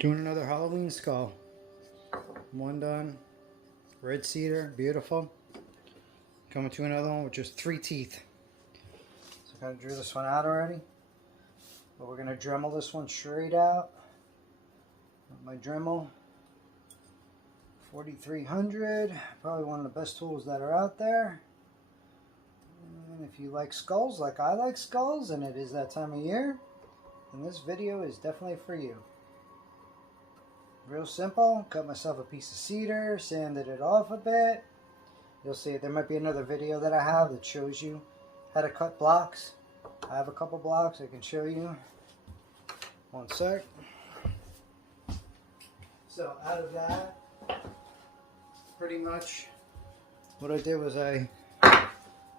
Doing another Halloween skull. One done. Red cedar, beautiful. Coming to another one with just 3 teeth. So I kind of drew this one out already. But we're going to Dremel this one straight out. With my Dremel 4300. Probably one of the best tools that are out there. And if you like skulls like I like skulls, and it is that time of year, then this video is definitely for you. Real simple. Cut myself a piece of cedar, sanded it off a bit. You'll see there might be another video that I have that shows you how to cut blocks. I have a couple blocks I can show you. One sec. So out of that, pretty much what I did was I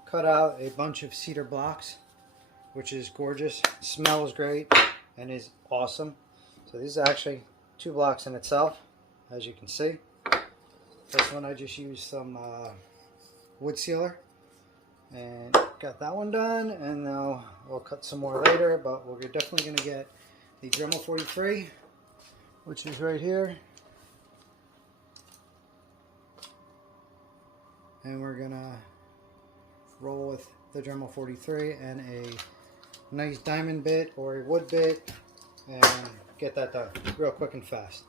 cut out a bunch of cedar blocks, which is gorgeous, smells great, and is awesome. So these are actually 2 blocks in itself, as you can see. This one I just used some wood sealer and got that one done, and now we'll cut some more later, but we're definitely going to get the Dremel 43, which is right here, and we're going to roll with the Dremel 43 and a nice diamond bit or a wood bit and get that done real quick and fast.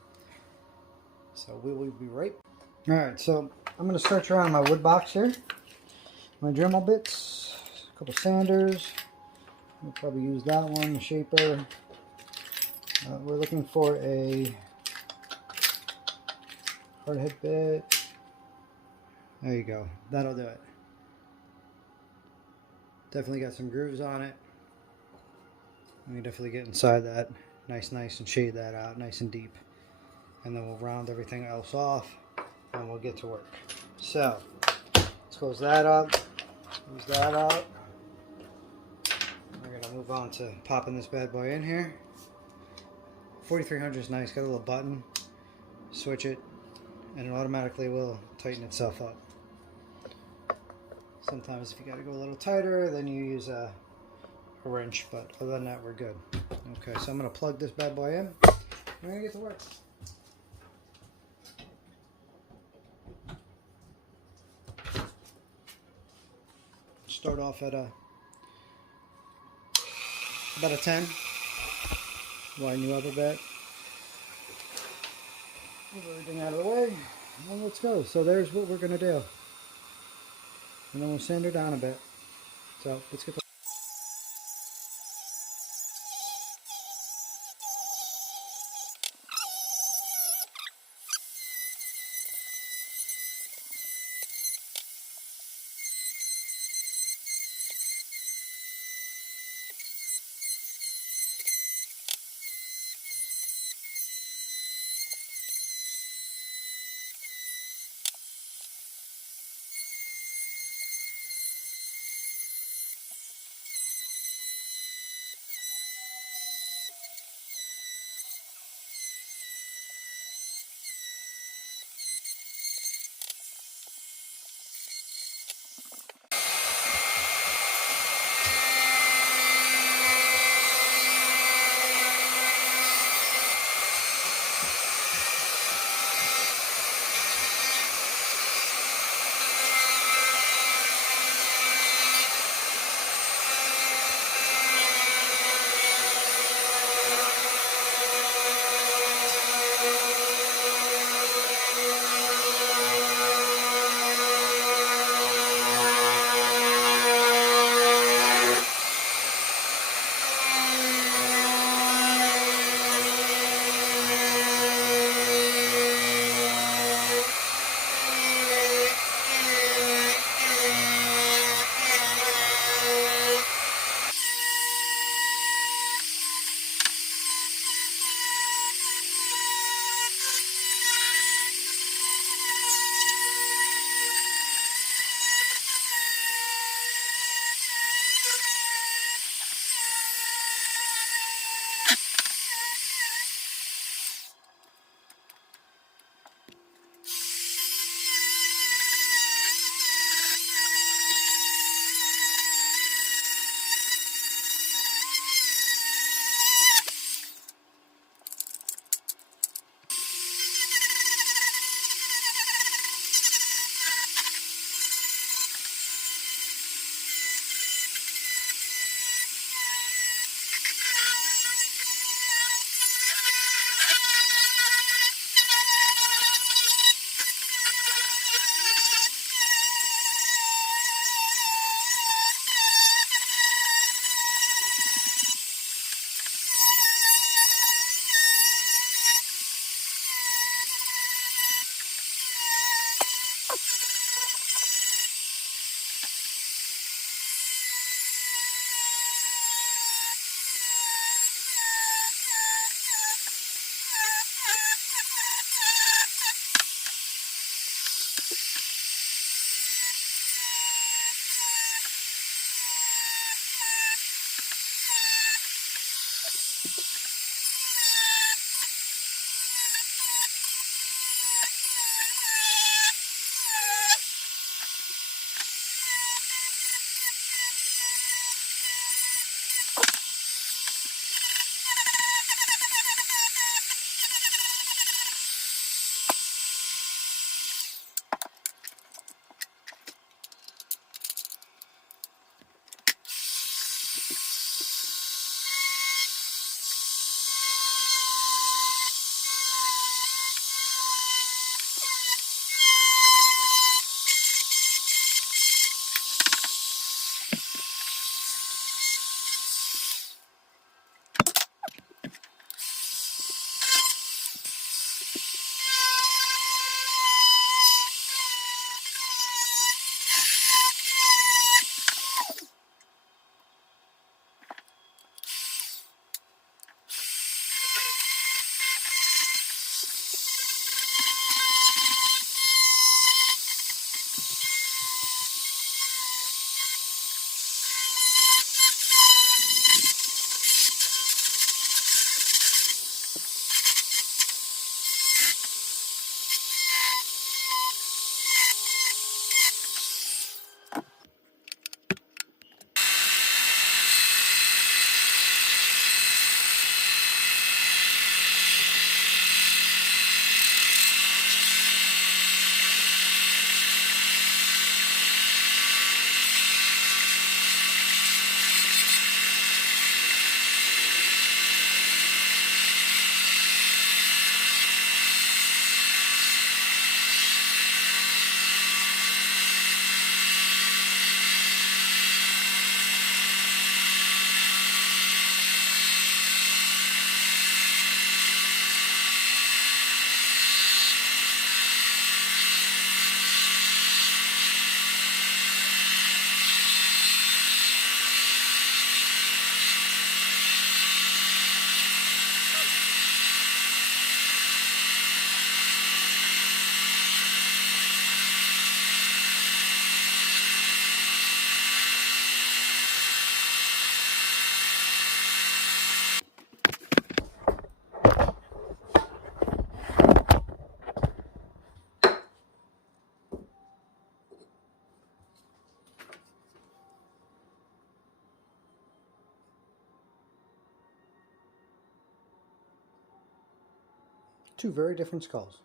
So we will be right. Alright, so I'm going to start around my wood box here. My Dremel bits, a couple sanders. We'll probably use that one, the shaper. We're looking for a hardhead bit. There you go. That'll do it. Definitely got some grooves on it. We can definitely get inside that nice and shade that out nice and deep. And then we'll round everything else off and we'll get to work. So let's close that up. Use that up. We're gonna move on to popping this bad boy in here. 4300 is nice, got a little button. Switch it and it automatically will tighten itself up. Sometimes if you gotta go a little tighter, then you use a wrench, but other than that, we're good. Okay, so I'm gonna plug this bad boy in. We're gonna get to work. Start off at about a 10. Widen you up a bit. Move everything out of the way. And let's go. So there's what we're gonna do. And then we'll sand her down a bit. So let's get the Two very different skulls.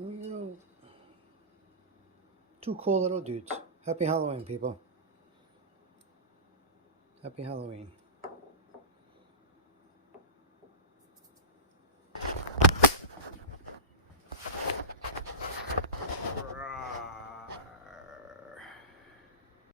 Here we go. Two cool little dudes. Happy Halloween, people. Happy Halloween.